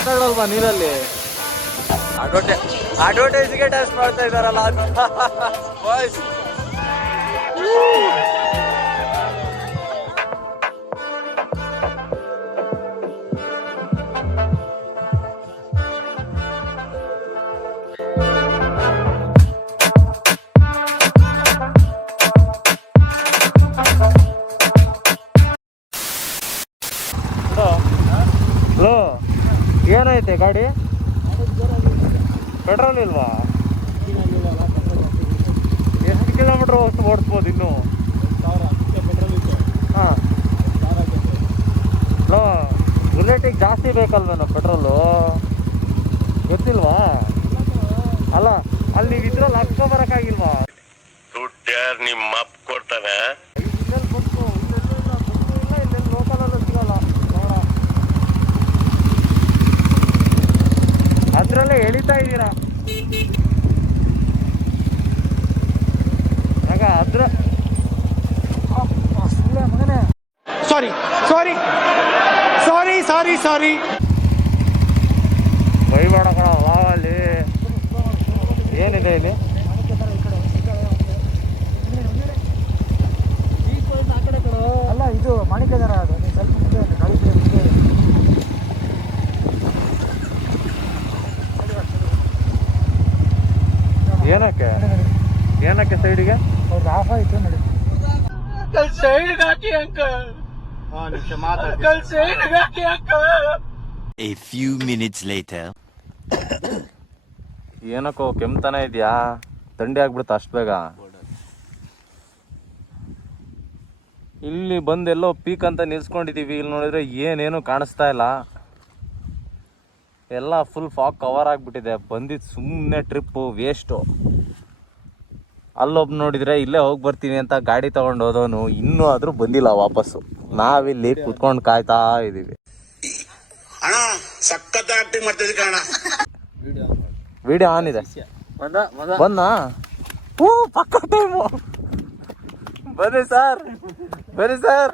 ಮಾತಾಡಲ್ವಾ ನೀರಲ್ಲಿ? ಅಡ್ವರ್ಟೈಸ್ಗೆ ಟೆಸ್ಟ್ ಮಾಡ್ತಾ ಇದಾರಲ್ಲ ಅದು ಬಾಯ್ಸ್. ಹಲೋ, ಏನೈತೆ ಗಾಡಿ? ಪೆಟ್ರೋಲ್ ಇಲ್ವಾ? ಎಷ್ಟು ಕಿಲೋಮೀಟ್ರ್ ಅಷ್ಟು ಓಡಿಸ್ಬೋದು ಇನ್ನು? ಹಾಂ, ಹಲೋ, ಬುಲೆಟಿಗೆ ಜಾಸ್ತಿ ಬೇಕಲ್ವೇನೋ ಪೆಟ್ರೋಲು? ಗೊತ್ತಿಲ್ವಾ? ಅಲ್ಲ, ಅಲ್ಲಿ ನೀವು ಇದ್ರಲ್ಲಿ ಹಾಕ್ಸ್ಕೊಬರಕ್ಕಾಗಿಲ್ವಾ? ದುಡ್ಡು ಯಾರು ನಿಮ್ಮ ಅಪ್ಪ ಕೊಡ್ತಾನೆ? ಇಲ್ಲೆಲ್ಲಿ ಬಂತು, ಇಲ್ಲೆಲ್ಲಿ ಲೋಕಲಲ್ಲೂ ಸಿಗಲ್ಲ ನೋಡ. ಅದರಲ್ಲೇ ಎಳಿತಾ ಇದ್ದೀರಾ ಆಗ ಅದ್ರ ಮಗನೇ. ಸಾರಿ ಸಾರಿ ಸಾರಿ ಸಾರಿ ಸಾರಿ ಬೈಬೇಡ ಕಣ ಅಲ್ಲಿ ಏನಿದೆ ಇಲ್ಲಿ? ಅಲ್ಲ, ಇದು ಮಾಣಿಕ್ಯದರ. ಅದು ನೀವು ಸ್ವಲ್ಪ ಮುಂದೆ ಏನಕ್ಕೆ ಸೈಡಿಗೆ ಅವ್ರದ್ದು ಆಫ್ ಆಯ್ತು ನೋಡಿ. ಸೈಡ್ಗೆ ಹಾಕಿ ಅಂಕಲ್. ಸೈಡ್ಗೆ ಹಾಕಿ uncle. A few minutes later. ಏನಕ್ಕೋ ಕೆಮ್ತಾನೆ ಇದೆಯಾ? ಥಂಡಿ ಆಗ್ಬಿಡುತ್ತೆ ಅಷ್ಟು ಬೇಗ? ಇಲ್ಲಿ ಬಂದೆಲ್ಲೋ ಪೀಕ್ ಅಂತ ನಿಲ್ಸ್ಕೊಂಡಿದ್ದೀವಿ. ಇಲ್ಲಿ ನೋಡಿದ್ರೆ ಏನೇನು ಕಾಣಿಸ್ತಾ ಇಲ್ಲ, ಎಲ್ಲ ಫುಲ್ ಫಾಗ್ ಕವರ್ ಆಗಿಬಿಟ್ಟಿದೆ. ಬಂದಿದ್ದು ಸುಮ್ಮನೆ ಟ್ರಿಪ್ಪು ವೇಸ್ಟು. ಅಲ್ಲೊಬ್ಬ ನೋಡಿದರೆ ಇಲ್ಲೇ ಹೋಗಿ ಬರ್ತೀನಿ ಅಂತ ಗಾಡಿ ತೊಗೊಂಡು ಹೋದವನು ಇನ್ನೂ ಆದರೂ ಬಂದಿಲ್ಲ ವಾಪಸ್ಸು. ನಾವಿಲ್ಲಿ ಕುತ್ಕೊಂಡು ಕಾಯ್ತಾ ಇದ್ದೀವಿ. ವಿಡಿಯೋ ಆನ್ ಇದೆ. ಬಂದ ಪಕ್ಕ ಟೈಮು. ಬನ್ನಿ ಸರ್, ಬನ್ನಿ ಸರ್.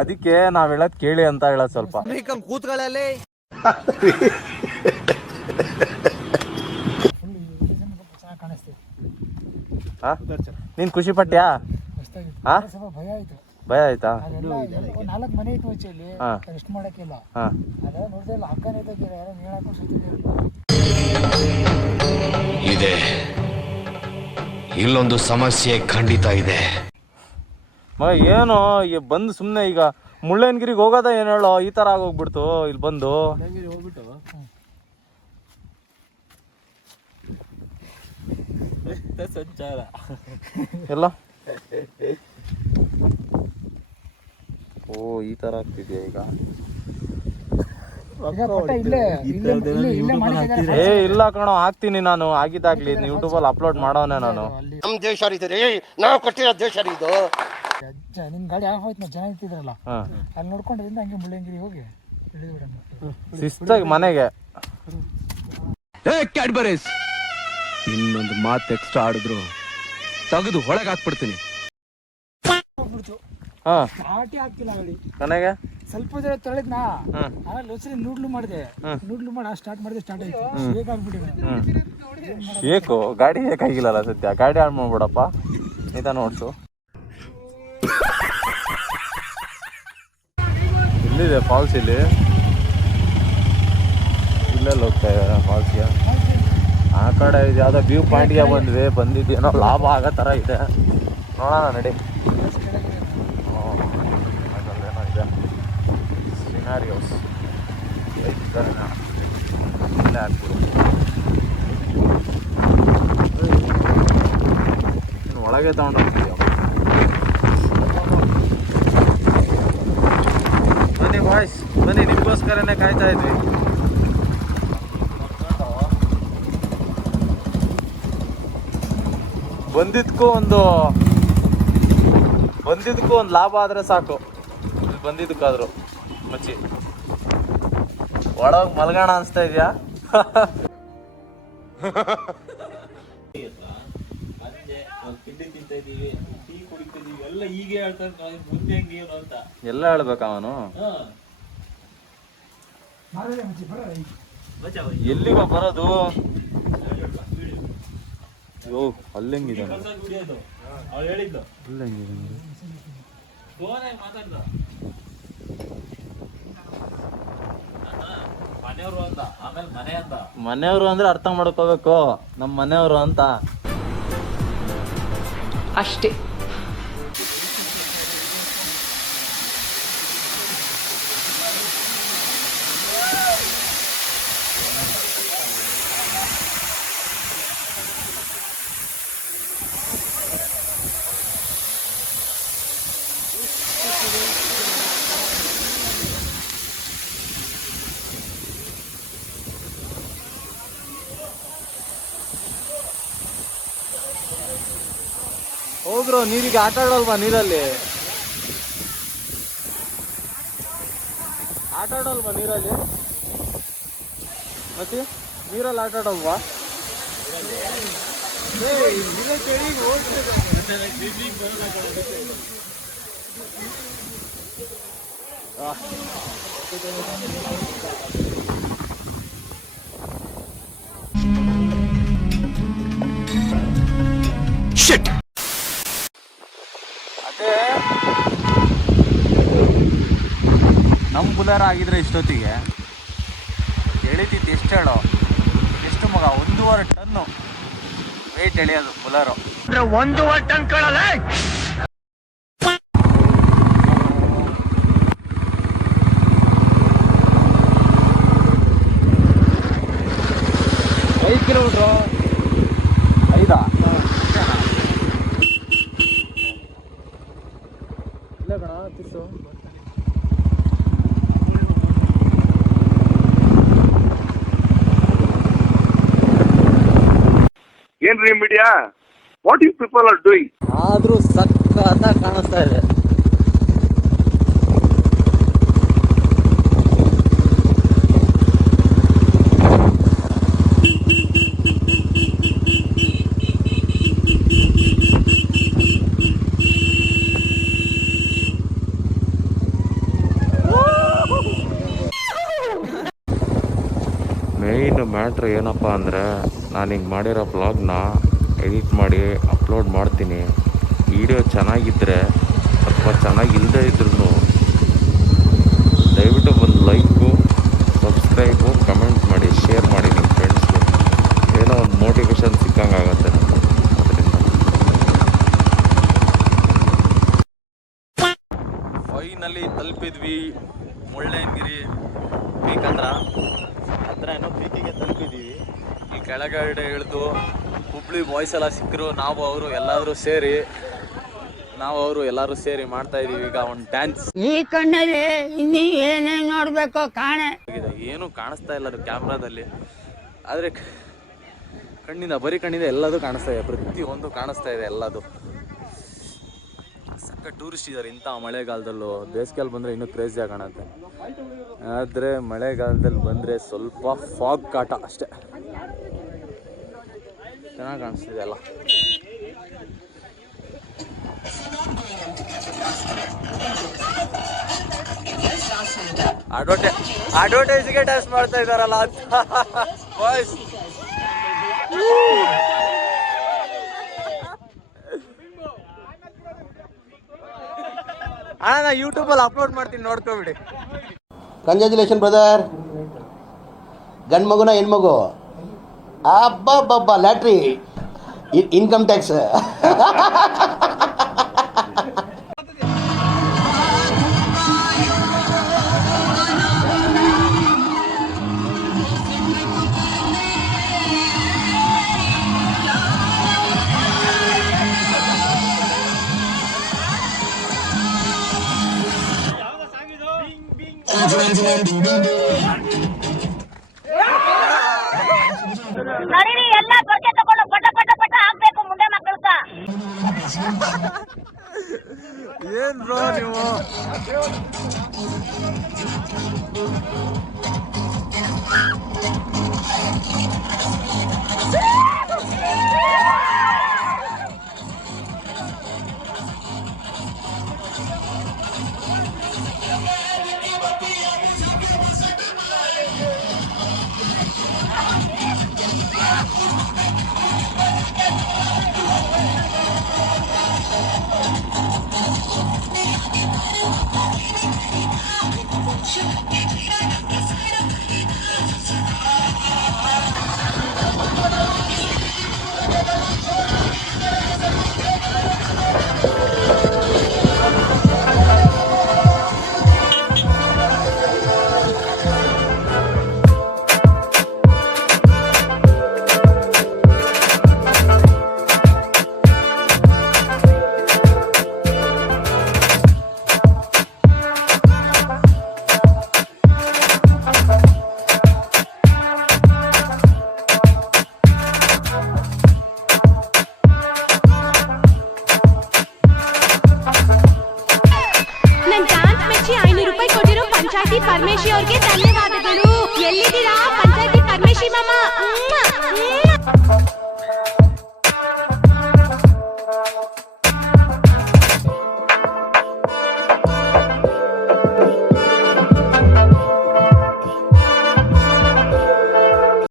ಅದಕ್ಕೆ ನಾವ್ ಹೇಳೋದ್ ಕೇಳಿ ಅಂತ ಹೇಳೋದು ಸ್ವಲ್ಪ. ಕೂತ್ಗಳಲ್ಲಿ ನೀನ್ ಖುಷಿ ಪಟ್ಟ್ಯಾ? ಭಯ ಆಯ್ತಾ? 4 ಮನೆ ಇಟ್ಟು ವಚ್ಚಲ್ಲಿ ರೆಸ್ಟ್ ಮಾಡಕ್ಕಿಲ್ಲ. ನೋಡಿದ್ರೆ ಹಗ್ಗನೇ ಇದೆ, ಇಲ್ಲೊಂದು ಸಮಸ್ಯೆ ಖಂಡಿತ ಇದೆ. ಮಗ ಏನು ಬಂದು ಸುಮ್ಮನೆ ಈಗ ಮುಳ್ಳಯ್ಯನಗಿರಿಗೆ ಹೋಗೋದ ಏನು ಹೇಳೋ? ಈ ಥರ ಆಗೋಗ್ಬಿಡ್ತು ಇಲ್ಲಿ ಬಂದು. ಸಂಚಾರ ಎಲ್ಲ ಓ ಈ ಥರ ಆಗ್ತಿದ್ಯಾ ಈಗ? ಏ ಇಲ್ಲ ಕಣೋ, ಹಾಕ್ತೀನಿ ನಾನು. ಆಗಿದ್ದಾಗ್ಲಿ ಯೂಟ್ಯೂಬಲ್ಲಿ ಅಪ್ಲೋಡ್ ಮಾಡೋನೆ ನಾನು. ನಮ್ಮ ದೇಶ ನಾವು ಕೊಟ್ಟಿರೋ ದೇಶ ಇದು. ನಿಮ್ ಗಾಡಿ ಆಫ್ ಆಯ್ತು, ಜನ ಇರ್ತಿದ್ರಲ್ಲ ಅಲ್ಲಿ ನೋಡ್ಕೊಂಡಿದ್ರಿಂದ ಹಂಗೆ ಮುಳ್ಳಯ್ಯನಗಿರಿ ಹೋಗಿ ಶಿಸ್ತಾಗಿ ಮನೆಗೆ. ಕ್ಯಾಡ್ಬರೀಸ್, ಇನ್ನೊಂದು ಮಾತು ಎಕ್ಸ್ಟ್ರಾ ಆಡಿದ್ರು ತೆಗೆದು ಹೊಳಗೆ ಹಾಕ್ಬಿಡ್ತೀನಿ. ಆಗ್ತಿಲ್ಲ ಗಾಡಿ ಮನೆಗೆ ಸ್ವಲ್ಪ ದಿನ ತೊಳೆದ್ನಾ, ಆಮೇಲೆ ಹೊಸರಿ ನೂಡ್ಲು ಮಾಡಿದೆ. ನೂಡ್ಲು ಮಾಡಿ ಸ್ಟಾರ್ಟ್ ಮಾಡಿದೆ, ಸ್ಟಾರ್ಟ್ ಆಯ್ತು. ಶೇಕ್ ಆಗ್ಬಿಟ್ಟಿದೆ. ಶೇಕು ಗಾಡಿ ಶೇಕಾಗಿಲ್ಲಲ್ಲ ಸದ್ಯ. ಗಾಡಿ ಹಾಳು ಮಾಡ್ಬಿಡಪ್ಪ, ನಿಧಾನ ನೋಡ್ಸು. ಇಲ್ಲಿದೆ ಫಾಲ್ಸ್, ಇಲ್ಲಿ ಇಲ್ಲೆಲ್ಲ ಹೋಗ್ತಾ ಇದ್ದಾರೆ ಫಾಲ್ಸ್ಗೆ. ಆ ಕಡೆ ಇದು ಯಾವುದೋ ವ್ಯೂ ಪಾಯಿಂಟ್ಗೆ ಬಂದಿದ್ದೇನೋ ಲಾಭ ಆಗೋ ಥರ ಇದೆ. ನೋಡೋಣ ನಡಿ. ಏನೋ ಇದೆ ಸಿನಾರಿಯೋಸ್, ಇಲ್ಲೇ ಆಗ್ತಿದೆ. ಇನ್ನು ಒಳಗೆ ತಗೊಂಡೋಗ್ತೀವಿ. ಬನ್ನಿ ಬಾಯ್ಸ್, ಬನ್ನಿ, ನಿಮಗೋಸ್ಕರನೇ ಕಾಯ್ತಾ ಇದ್ವಿ. ಬಂದಿದ್ದಕ್ಕೂ ಒಂದು ಲಾಭ ಆದರೆ ಸಾಕು. ಬಂದಿದ್ದಕ್ಕಾದ್ರು ಮಚ್ಚಿ ಒಳಗೆ ಮಲ್ಗೋಣ ಅನಿಸ್ತಾ ಇದೆಯಾ? ತಿಂಡಿ ತಿಂತಾ ಇದೀವಿ, ಟೀ ಕುಡಿತಾ ಇದೀವಿ, ಎಲ್ಲ ಹೀಗೆ ಹೇಳ್ತಾರೆ. ಮುಂದೆ ಹೆಂಗೆ ಏನು ಅಂತ ಎಲ್ಲ ಹೇಳ್ಬೇಕ ಅವನು. ಎಲ್ಲಿಗೋ ಬರೋದು? ಓ ಅಲ್ಲಂಗಿದೆ ಅವ್ಳು ಹೇಳಿದ್ದು ಅಲ್ಲಂಗಿದೆ ಫೋನಾಗಿ ಮಾತಾಡ್ದ. ಮನೆಯವರು ಅಂತ, ಆಮೇಲೆ ಮನೆ ಅಂತ. ಮನೆಯವರು ಅಂದ್ರೆ ಅರ್ಥ ಮಾಡ್ಕೋಬೇಕು, ನಮ್ಮ ಮನೆಯವರು ಅಂತ ಅಷ್ಟೇ. ಹೋಗ್ರು. ನೀರಿಗೆ ಆಟ ಆಡಲ್ವಾ? ನೀರಲ್ಲಿ ಆಟ ಆಡಲ್ವಾ? ನೀರಲ್ಲಿ ಮತ್ತೆ ನೀರಲ್ಲಿ ಆಟ ಆಡಲ್ವಾ? ಅದೇ ನಮ್ಮ ಬುಲೆರೋ ಆಗಿದ್ರೆ ಇಷ್ಟೊತ್ತಿಗೆ ಎಳಿತಿತ್ತು. ಎಷ್ಟು ಹೇಳೋ? ಎಷ್ಟು ಮಗ? 1.5 ಟನ್ನು ವೆಯ್ಟ್ ಎಳೆಯೋದು ಬುಲೆರೋ. 1.5 ಟನ್ ಕಳಲ್ಲ. 5 ಕಿಲೋಮೀಟ್ರು. 5 ಇಲ್ಲ ಕಣ ತಿರ್ಸು. ಏನ್ರಿ media, what you people are doing? ಆದ್ರೂ ಸಖತ್ತಾಗಿ ಕಾಣಿಸ್ತಾ ಇದೆ. ಮೇಯ್ನ್ ಮ್ಯಾಟ್ರ್ ಏನಪ್ಪ ಅಂದರೆ, ನಾನು ಹಿಂಗೆ ಮಾಡಿರೋ ವ್ಲಾಗ್ನ ಎಡಿಟ್ ಮಾಡಿ ಅಪ್ಲೋಡ್ ಮಾಡ್ತೀನಿ. ವಿಡಿಯೋ ಚೆನ್ನಾಗಿದ್ದರೆ ಅಥವಾ ಚೆನ್ನಾಗಿಲ್ಲದೆ ಇದ್ರೂ ದಯವಿಟ್ಟು ಒಂದು ಲೈಕು, ಸಬ್ಸ್ಕ್ರೈಬು, ಕಮೆಂಟ್ ಮಾಡಿ, ಶೇರ್ ಮಾಡಿ ನಿಮ್ಮ ಫ್ರೆಂಡ್ಸ್ಗೆ. ಏನೋ ಒಂದು ಮೋಟಿವೇಶನ್ ಸಿಕ್ಕಂಗಾಗತ್ತೆ ನಮಗೆ ಅದರಿಂದ. ಫೈನಲಿ ತಲುಪಿದ್ವಿ ಮುಳ್ಳಯ್ಯನಗಿರಿ ಪೀಕ್ ಹತ್ರ ಏನೋ ಪೀಕಿಗೆ ತಲುಪಿದ್ದೀವಿ. ಈ ಕೆಳಗಡೆ ಇಳಿದು ಹುಬ್ಳಿ ಬಾಯ್ಸ್ ಎಲ್ಲ ಸಿಕ್ಕರು. ನಾವು ಅವರು ಎಲ್ಲರೂ ಸೇರಿ ಮಾಡ್ತಾ ಇದೀವಿ ಈಗ ಒಂದು ಡ್ಯಾನ್ಸ್. ಈ ಕಣ್ಣಲ್ಲಿ ಇನ್ನೀ ಏನೇನು ನೋಡ್ಬೇಕು ಕಾಣೆ. ಏನು ಕಾಣಿಸ್ತಾ ಇಲ್ಲ ಅದು ಕ್ಯಾಮ್ರಾದಲ್ಲಿ, ಆದರೆ ಬರೀ ಕಣ್ಣಿಂದ ಎಲ್ಲದೂ ಕಾಣಿಸ್ತಾ ಇದೆ. ಪ್ರತಿಯೊಂದು ಕಾಣಿಸ್ತಾ ಇದೆ ಎಲ್ಲದು. ಸಕ್ಕ ಟೂರಿಸ್ಟ್ ಇದ್ದಾರೆ ಇಂಥ ಮಳೆಗಾಲದಲ್ಲೂ. ಬೇಸಿಗೆಯಲ್ಲಿ ಬಂದರೆ ಇನ್ನೂ ಕ್ರೇಜಿಯಾಗಿ ಕಾಣುತ್ತೆ. ಆದರೆ ಮಳೆಗಾಲದಲ್ಲಿ ಬಂದರೆ ಸ್ವಲ್ಪ ಫಾಗ್ ಕಾಟ ಅಷ್ಟೆ. ಚೆನ್ನಾಗಿ ಕಾಣಿಸ್ತಿದೆ ಎಲ್ಲ. ಅಡ್ವರ್ಟೈಸ್ಗೆ ಟೆಸ್ಟ್ ಮಾಡ್ತಾ ಇದ್ದಾರಲ್ಲ ಬಾಯ್ಸ್. ನಾ ಯೂಟ್ಯೂಬಲ್ಲಿ ಅಪ್ಲೋಡ್ ಮಾಡ್ತೀನಿ, ನೋಡ್ಕೊಬಿಡಿ. Congratulation brother. ಗಂಡು ಮಗುನ ಹೆಣ್ಮಗು? ಅಬ್ಬಬ್ಬಬ್ಬ, ಲ್ಯಾಟ್ರಿ, ಇನ್ಕಮ್ ಟ್ಯಾಕ್ಸ್. ನಡೀರಿ ಎಲ್ಲ ಬಗೆ ತಗೊಂಡು ಪಟ ಪಟ ಪಟ ಹಾಕ್ಬೇಕು ಮುಂದೆ ಮಕ್ಕಳ್ಕ. ಪಂಚಾಯತಿ ಪರಮೇಶಿ ಅವ್ರಿಗೆ ಧನ್ಯವಾದಗಳು. ಎಲ್ಲಿದ್ದೀರಾ ಪಂಚಾಯತಿ ಪರಮೇಶಿ ಮಾಮ?